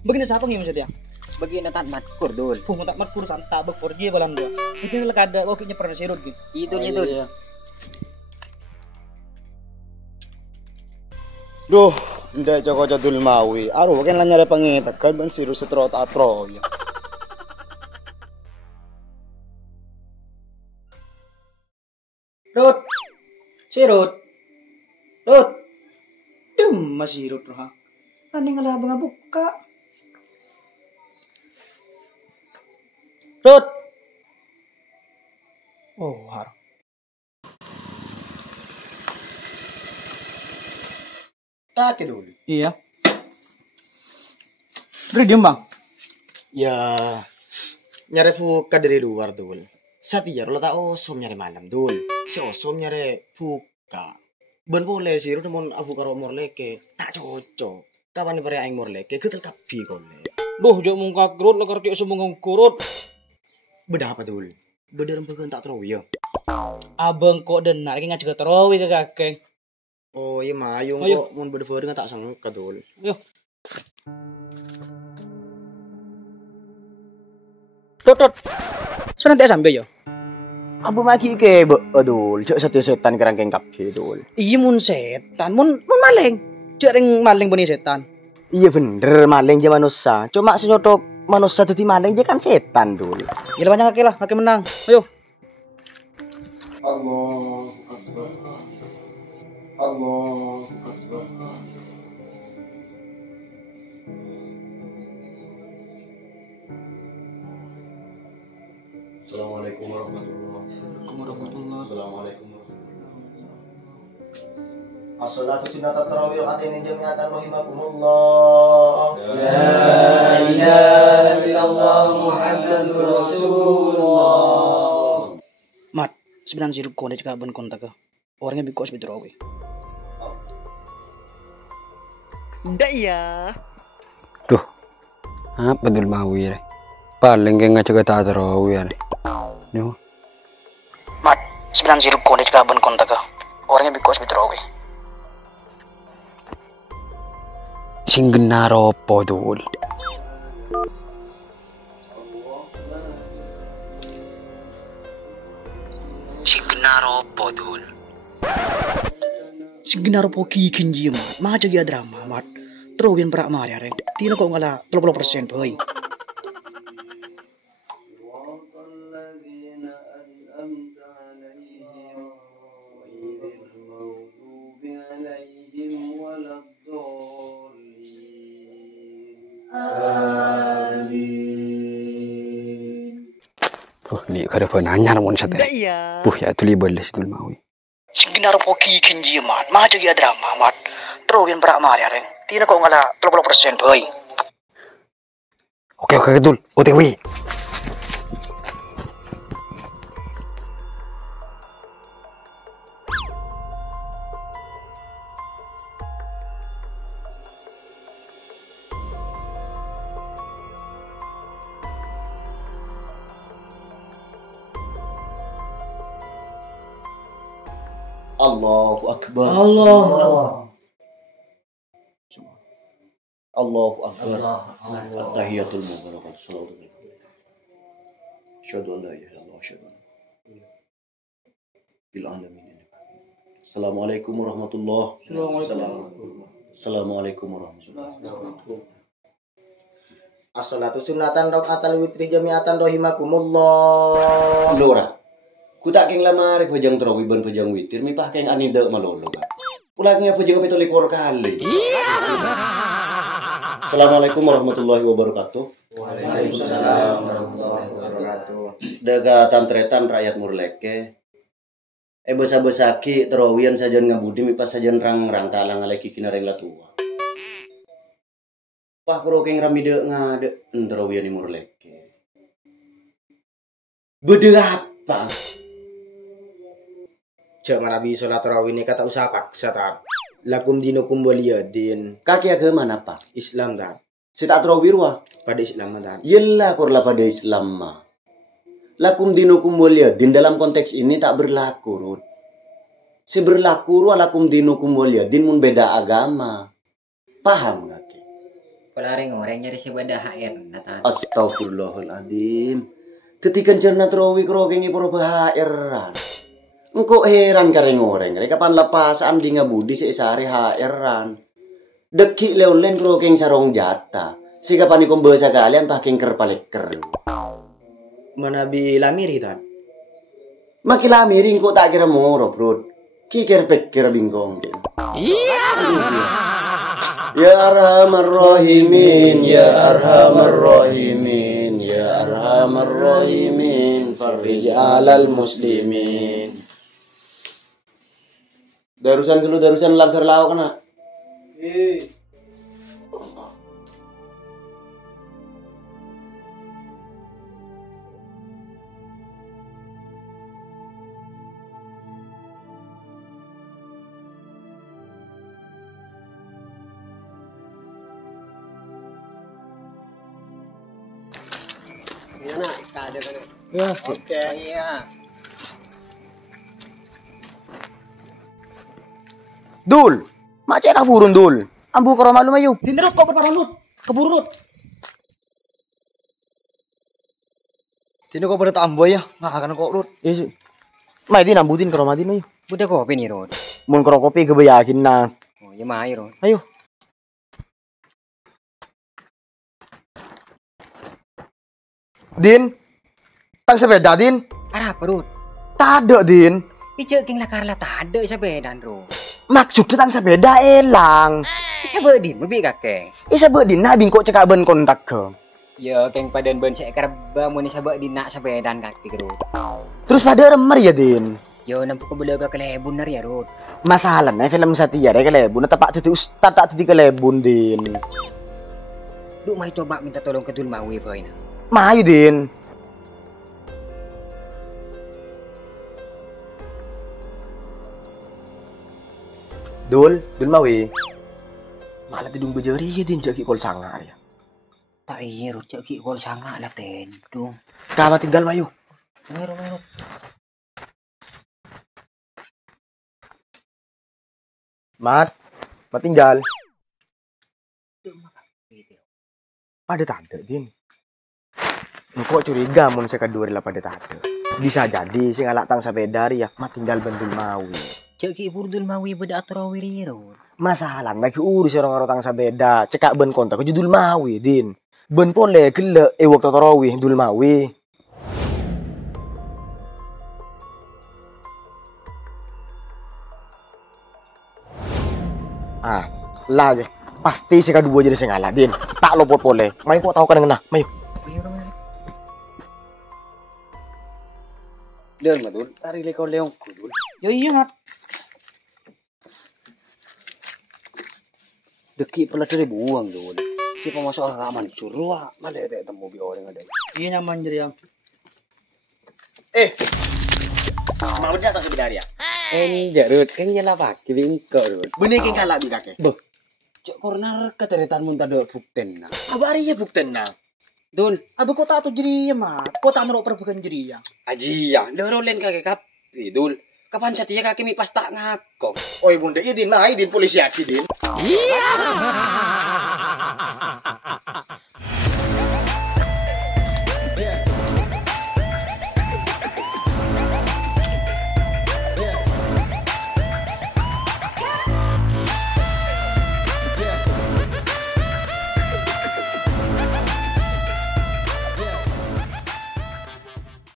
Begini siapa ngi maksudnya? Bagi natat matkur dul. Pung tak mat kurusan tabak 4G balam dua. Itu lah kada oke nya pernah sirut gitu. Itu. Iya. Duh, ndak Joko Jadul mawi. Aru kan lah nyari pengitak kan ben siru setrot atro ya. Rut. Sirut. Rut. Masih sirut ha. Ani ngalah abang buka. Rut. Oh, har. Kaki dulu. Iya. Beri diem bang. Ya, nyari fuka dari luar dul. Satia lo tak osom nyari malam dul. Si osom nyari fuka. Ben boleh sih, udah mau abu karo morleke. Tak cocok. Kapan nih aing morleke? Kekel kapi kole. Duh, jauh muka kerut lah kerja semua kurut. Beda apa dul? Beda rempegan tak terlalu ya. Abang kok denar ini ngajak terawi ke kakek. Oh iya mayung Ayo. kok mau beda dengan tak sangka dul. Yuk. Tut. So nanti sampai yo. Abu maki ke aduh, cok satu setan kerangkeng kapi dul. Iya mun setan, mun maling. Cek ring maling bani setan. Iya bener, maling aja manusia. Cuma senyodok manusia jadi maling dia kan setan dul. Ya banyak kaki lah, kaki menang. Ayo. Allah Akbar. Allah Akbar. Assalamualaikum warahmatullahi wabarakatuh. Assalamualaikum warahmatullahi. As-salatu sunnata tarawih rakatain jami'atan rahimakumullah. La ilaha illallah Muhammadur Rasulullah. Mat, sebenarnya sirup kau juga ben kontak ke. Orangnya bikos biterawi. Ndak ya. Duh, apa dul mawi re? Paling kayak ngajak tak terawih ya. Duh, Mat, sebenarnya sirup kau juga ben kontak ke. Orangnya bikos biterawi. sing genar opo dul? Sing genar opo dul? Segenar poki kinji mat, maca gia drama mat. Terowin perak mari arek. Tino kok ngalah 30% boy. Ni kada pun anyar mon sate. Ndak ya. Ya tuli boleh dul mawi. Segenar poki kinji mat, maca gia drama mat. Terowin perak mari arek. Tino kok ngalah 30% boy. Oke dul, OTW. Allahu Akbar. Allah. Allahu Akbar. At-tahiyatul mubarakatuh. Sallallahu alaihi wasallam. Asyhadu an la ilaha illallah wa asyhadu anna bil alamin. Assalamualaikum warahmatullahi wabarakatuh. Assalamualaikum warahmatullahi wabarakatuh. As-salatu sunnatan rakaatal witri jami'atan rahimakumullah. Lora. Ku tak keng lamar pejang terawih ban pejang witir mi pah keng anida malolo ka. Ulangnya pejang apa likor kali. Assalamualaikum warahmatullahi wabarakatuh. Waalaikumsalam warahmatullahi wabarakatuh. Daga tantretan rakyat murleke. Besa-besaki terawian sajan ngabudi mi pas sajan rang-rang talang aleki kinareng latua. Pah kurokeng ramide ngade terawian ni murleke. Bede apa? Cak mana bisa sholat tarawih ini kata usah paksa tak. Lakum dinukum waliyadin. Kaki agama mana pak? Islam tak. Si tak tarawih ruah pada Islam tak. Yelah kurlah pada Islam mah. Lakum dinukum waliyadin dalam konteks ini tak berlaku Rud. Si berlaku ruah lakum dinukum waliyadin mun beda agama. Paham kaki? Pelareng orang nyari sebedah HR nata. Astagfirullahaladzim. Ketika cerna trowi krogengi poro HR-an. Engko heran kareng orang. Kapan lepasaan di ngabudi seisari HR-an. Deki leulen krogeng sarong jata. Sika panikom bahasa kalian paking kerpaleker. Manabi lamiri tan. Makilamiri engko tak kira moro, bro. Kikir pikir bingkong. Ya Arhamar Rahimin, Ya Arhamar Rahimin, Ya Arhamar Rahimin, farrij alal muslimin. Darusan dulu, darusan lantar lawa kena. Oke, iya. Dul, macam kaburun dul. Ambu karo malu mayu. Dinderut kok berparunut. Keburut. Sini kok pada tambo ya? Nggak akan kok rut. Iya. Mai din ambutin karo madin mayu. Budak kopi nih, Rod. Mun karo kopi kebayakin na. Oh, ya mai, Rod. Ayo. Din, tang sepeda din. Arah apa, Rod? Tade din. Ije king lakarla tade sebedan, Rod. Maksudnya tang sepeda elang. Bisa bedin, lebih kakek. Isa bedin na bingko cekak ben kontak ke. Ya, keng padan ben saya kerba mau nih sabak dinak sebedan kaki, Rod. Terus pada remer ya din. Yo, nampu kebelaga kelebun nar ya, Rod. Masalahnya film Satya deh kelebun. Tepak titi ustad tak titi kelebun din. Duh, mai coba minta tolong ke Dul Mawi, boy. Mayu din. Dul Mawi. Malah bidung bejari ya din jaki kol sangar ya. Tak iya, Rod. Cak kol sangat lah, ten. Dung. Kama tinggal mayu. Meru. Mat tinggal. Pada tanda din. Engkau curiga mun saya kedua lah pada tanda. Bisa jadi sih ngalak tang sepedari ya. Mat tinggal bentul mawi. Cak Dul Mawi beda atrawiri, Rod. Masalah lagi urus orang tang sepeda. Cekak ben kontak ke judul mawi din. Ben pun le gele ewok totorowi dul mawi. Ah, lagi pasti si kedua jadi sengala din. Tak lopot boleh. Mayu kok tahu kan ngena, mayu. Leon madul, tarik lekau leong kudul. Yo iya, Mat. Deki pala dari buang dul. Si pemasok agaman curua, malah tak temu bi orang ada. Iya nyaman jadi yang. Mau dia atas sebenarnya. Jarut, kan nyala pakai bingkok Rud. Bener keng kalak bi kakek. Beh, cok korner keteretan muntah dua bukten na. Abari ya bukten na. Dul, abu kota tu jadi ya, Mat. Kota merok perbukan jadi ya. Aji ya, dorolen kakek kapi dul. Kapan setia kaki mi pas tak ngakong. Oi bunda, idin mah idin polisi aki din.